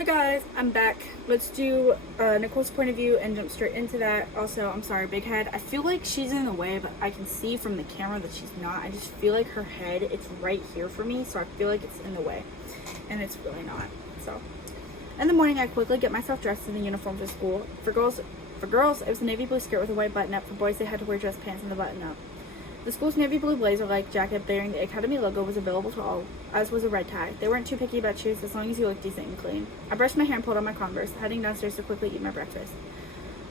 Hi guys, I'm back. Let's do Nickole's point of view and jump straight into that. Also, I'm sorry, big head. I feel like she's in the way, but I can see from the camera that she's not. I just feel like her head, it's right here for me, so I feel like it's in the way. And it's really not. So, in the morning, I quickly get myself dressed in the uniform for school. For girls, it was a navy blue skirt with a white button-up. For boys, they had to wear dress pants and the button-up. The school's navy blue blazer-like jacket bearing the Academy logo was available to all, as was a red tie. They weren't too picky about shoes as long as you looked decent and clean. I brushed my hair and pulled on my Converse, heading downstairs to quickly eat my breakfast.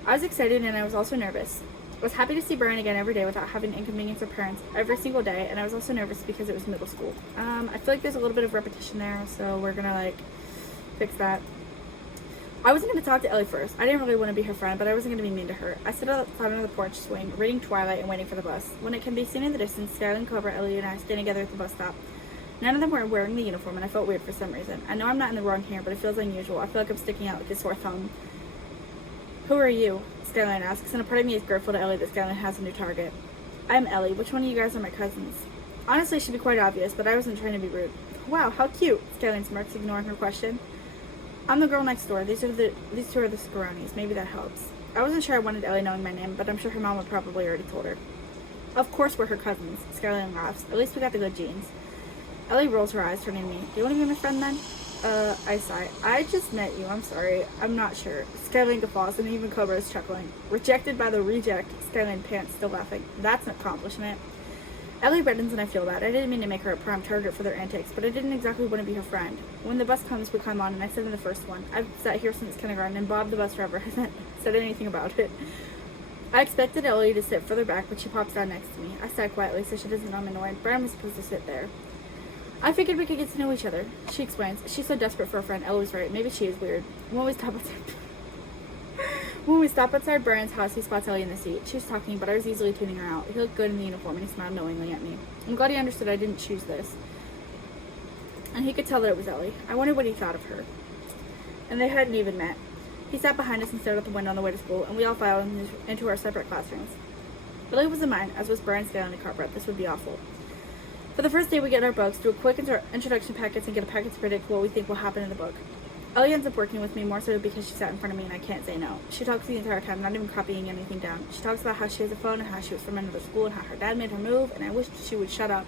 I was excited and I was also nervous. I was happy to see Brian again every day without having to inconvenience her parents every single day, and I was also nervous because it was middle school. I feel like there's a little bit of repetition there, so we're gonna fix that. I wasn't going to talk to Ellie first. I didn't really want to be her friend, but I wasn't going to be mean to her. I stood outside on the porch swing, reading Twilight and waiting for the bus. When it can be seen in the distance, Skyline, Cobra, Ellie, and I stand together at the bus stop. None of them were wearing the uniform, and I felt weird for some reason. I know I'm not in the wrong here, but it feels unusual. I feel like I'm sticking out like a sore thumb. Who are you? Skyline asks, and a part of me is grateful to Ellie that Skyline has a new target. I'm Ellie. Which one of you guys are my cousins? Honestly, it should be quite obvious, but I wasn't trying to be rude. Wow, how cute! Skyline smirks, ignoring her question. I'm the girl next door. These two are the Scaroni's. Maybe that helps. I wasn't sure I wanted Ellie knowing my name, but I'm sure her mom would probably already told her. Of course we're her cousins. Skyline laughs. At least we got the good genes. Ellie rolls her eyes, turning to me. Do you want to be my friend then? I sigh. I just met you. I'm sorry. I'm not sure. Skyline guffaws, and even Cobra is chuckling. Rejected by the reject. Skyline pants, still laughing. That's an accomplishment. Ellie reddens and I feel bad. I didn't mean to make her a prime target for their antics, but I didn't exactly want to be her friend. When the bus comes, we climb on, and I sit in the first one. I've sat here since kindergarten, and Bob, the bus driver, hasn't said anything about it. I expected Ellie to sit further back, but she pops down next to me. I sat quietly so she doesn't know I'm annoyed. Brian was supposed to sit there. I figured we could get to know each other. She explains. She's so desperate for a friend. Ellie was right. Maybe she is weird. When we stop outside Brian's house, he spots Ellie in the seat. She was talking, but I was easily tuning her out. He looked good in the uniform, and he smiled knowingly at me. I'm glad he understood I didn't choose this. And he could tell that it was Ellie. I wondered what he thought of her. And they hadn't even met. He sat behind us and stared out the window on the way to school, and we all filed into our separate classrooms. Ellie was in mine, as was Brian's down in the carpet. This would be awful. For the first day, we get our books, do a quick introduction packets, and get a packet to predict what we think will happen in the book. Ellie ends up working with me more so because she sat in front of me and I can't say no. She talks the entire time, not even copying anything down. She talks about how she has a phone and how she was from another school and how her dad made her move, and I wish she would shut up.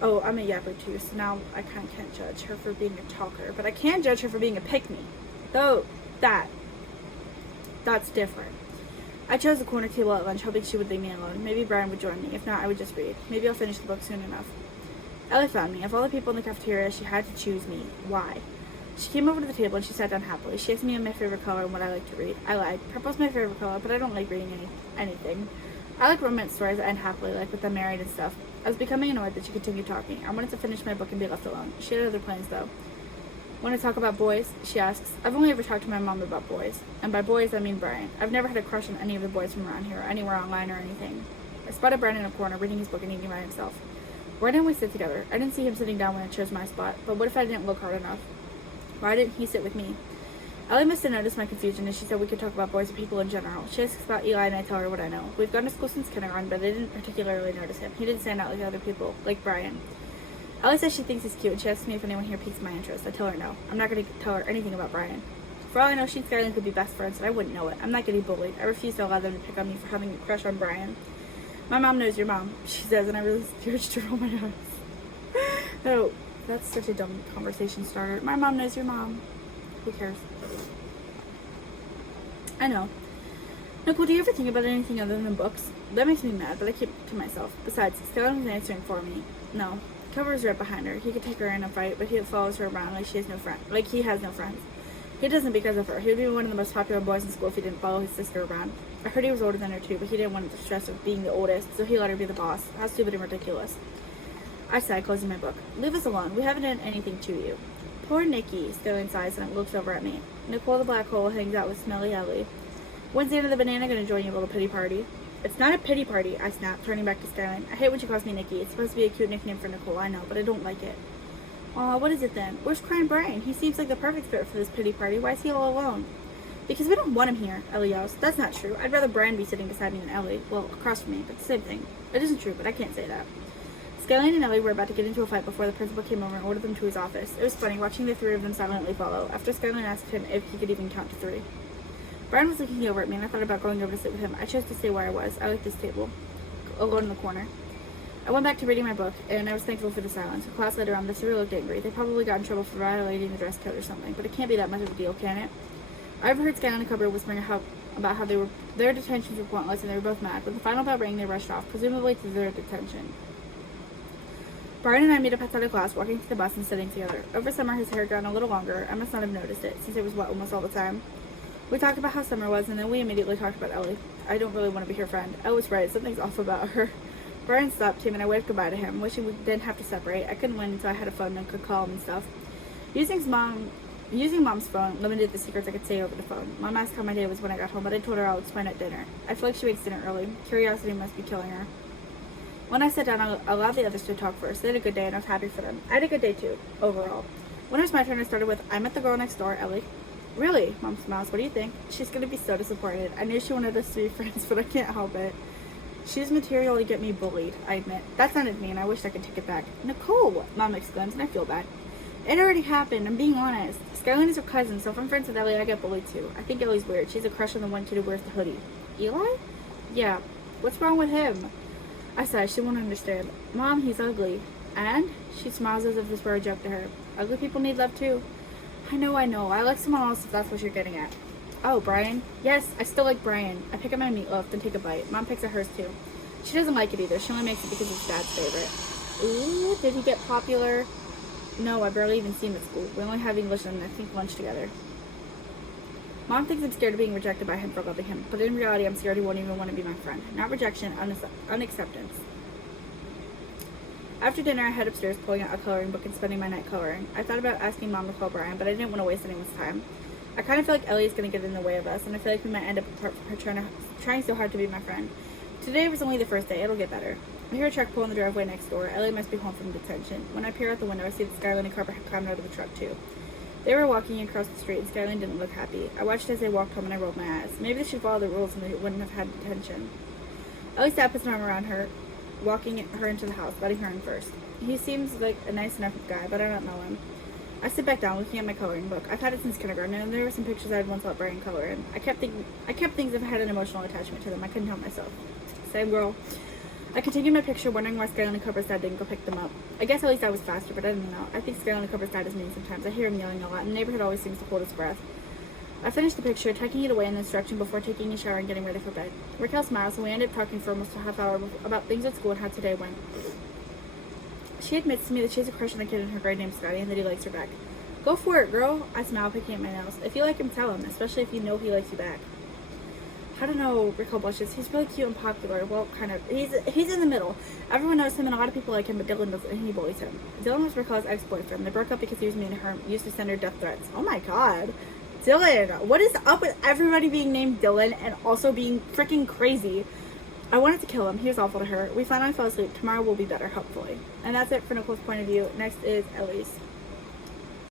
Oh, I'm a yapper too, so now I kind of can't judge her for being a talker, but I can judge her for being a pick-me. Though, that's different. I chose the corner table at lunch, hoping she would leave me alone. Maybe Brian would join me. If not, I would just read. Maybe I'll finish the book soon enough. Ellie found me. Of all the people in the cafeteria, she had to choose me. Why? She came over to the table and she sat down happily. She asked me my favorite color and what I like to read. I lied. Purple's my favorite color, but I don't like reading anything. I like romance stories that end happily, like with them married and stuff. I was becoming annoyed that she continued talking. I wanted to finish my book and be left alone. She had other plans, though. Want to talk about boys? She asks. I've only ever talked to my mom about boys. And by boys, I mean Brian. I've never had a crush on any of the boys from around here, or anywhere online or anything. I spotted Brian in a corner, reading his book and eating by himself. Why didn't we sit together? I didn't see him sitting down when I chose my spot, but what if I didn't look hard enough? Why didn't he sit with me? Ellie must have noticed my confusion, and she said we could talk about boys or people in general. She asks about Eli, and I tell her what I know. We've gone to school since kindergarten, but I didn't particularly notice him. He didn't stand out like other people, like Brian. Ellie says she thinks he's cute, and she asks me if anyone here piques my interest. I tell her no. I'm not going to tell her anything about Brian. For all I know, she and Skyline could be best friends, and I wouldn't know it. I'm not getting bullied. I refuse to allow them to pick on me for having a crush on Brian. My mom knows your mom, she says, and I really urge to roll my eyes. No. That's such a dumb conversation starter. My mom knows your mom. Who cares? I know. Nicole, do you ever think about anything other than books? That makes me mad, but I keep it to myself. Besides, Skyline was answering for me. No. Cover's right behind her. He could take her in a fight, but he follows her around like she has no friend. Like he has no friends. He doesn't because of her. He would be one of the most popular boys in school if he didn't follow his sister around. I heard he was older than her too, but he didn't want the stress of being the oldest, so he let her be the boss. How stupid and ridiculous. I sighed, closing my book. Leave us alone. We haven't done anything to you. Poor Nikki, Skyline sighs and looks over at me. Nickolle the black hole hangs out with Smelly Ellie. When's Anna the banana going to join your little pity party? It's not a pity party, I snapped, turning back to Skyline. I hate when she calls me Nikki. It's supposed to be a cute nickname for Nickolle, I know, but I don't like it. Aw, what is it then? Where's Crying Brian? He seems like the perfect fit for this pity party. Why is he all alone? Because we don't want him here, Ellie yells. That's not true. I'd rather Brian be sitting beside me than Ellie. Well, across from me, but the same thing. It isn't true, but I can't say that. Skyline and Ellie were about to get into a fight before the principal came over and ordered them to his office. It was funny watching the three of them silently follow, after Skyline asked him if he could even count to 3. Brian was looking over at me, and I thought about going over to sit with him. I chose to stay where I was. I liked this table, alone in the corner. I went back to reading my book, and I was thankful for the silence. A class later on, the three looked angry. They probably got in trouble for violating the dress code or something, but it can't be that much of a deal, can it? I overheard Skyline and Cobra whispering about how their detentions were pointless, and they were both mad. When the final bell rang, they rushed off, presumably to their detention. Brian and I meet up outside of class, walking to the bus and sitting together. Over summer, his hair had gotten a little longer. I must not have noticed it, since it was wet almost all the time. We talked about how summer was, and then we immediately talked about Ellie. I don't really want to be her friend. Ellie was right. Something's off about her. Brian stopped him, and I waved goodbye to him, wishing we didn't have to separate. I couldn't win until I had a phone and could call him and stuff. Using Mom's phone limited the secrets I could say over the phone. Mom asked how my day was when I got home, but I told her I'll explain at dinner. I feel like she makes dinner early. Curiosity must be killing her. When I sat down, I allowed the others to talk first. They had a good day, and I was happy for them. I had a good day, too, overall. When it was my turn, I started with, I met the girl next door, Ellie. Really? Mom smiles. What do you think? She's going to be so disappointed. I knew she wanted us to be friends, but I can't help it. She's material to get me bullied, I admit. That sounded mean. I wish I could take it back. Nicole! Mom exclaims, and I feel bad. It already happened. I'm being honest. Skyline is her cousin, so if I'm friends with Ellie, I get bullied, too. I think Ellie's weird. She's a crush on the one kid who wears the hoodie. Eli? Yeah. What's wrong with him? I sigh. She won't understand. Mom, he's ugly. And? She smiles as if this were a joke to her. Ugly people need love, too. I know. I like someone else if that's what you're getting at. Oh, Brian? Yes, I still like Brian. I pick up my meatloaf, then take a bite. Mom picks at hers, too. She doesn't like it either. She only makes it because it's Dad's favorite. Ooh, did he get popular? No, I barely even see him at school. We only have English and I think lunch together. Mom thinks I'm scared of being rejected by him for loving him, but in reality, I'm scared he won't even want to be my friend. Not rejection, unacceptance. After dinner, I head upstairs, pulling out a coloring book and spending my night coloring. I thought about asking Mom to call Brian, but I didn't want to waste anyone's time. I kind of feel like Ellie is going to get in the way of us, and I feel like we might end up apart from her trying so hard to be my friend. Today was only the first day. It'll get better. I hear a truck pull in the driveway next door. Ellie must be home from detention. When I peer out the window, I see that Skyline and Carver had climbed out of the truck, too. They were walking across the street, and Skyline didn't look happy. I watched as they walked home, and I rolled my eyes. Maybe they should follow the rules, and they wouldn't have had detention. Ellie sat with an arm around her, walking her into the house, letting her in first. He seems like a nice enough guy, but I don't know him. I sit back down, looking at my coloring book. I've had it since kindergarten, and there were some pictures I had once let Brian color in. I kept things if I had an emotional attachment to them. I couldn't help myself. Same girl. I continued my picture, wondering why Skyline and Cobra's dad didn't go pick them up. I guess at least I was faster, but I didn't know. I think Skyline and Cobra's dad is mean sometimes. I hear him yelling a lot, and the neighborhood always seems to hold its breath. I finished the picture, tucking it away in the instruction before taking a shower and getting ready for bed. Raquel smiles, and we ended up talking for almost a half hour about things at school and how today went. She admits to me that she has a crush on a kid in her grade named Scotty and that he likes her back. Go for it, girl. I smile, picking at my nails. If you like him, tell him, especially if you know he likes you back. I don't know, Raquel blushes. He's really cute and popular. Well, kind of. He's in the middle. Everyone knows him and a lot of people like him, but Dylan doesn't, and he bullies him. Dylan was Raquel's ex-boyfriend. They broke up because he was mean to her, used to send her death threats. Oh my god. Dylan, what is up with everybody being named Dylan and also being freaking crazy? I wanted to kill him. He was awful to her. We finally fell asleep. Tomorrow will be better, hopefully. And that's it for Nicole's point of view. Next is Ellie's.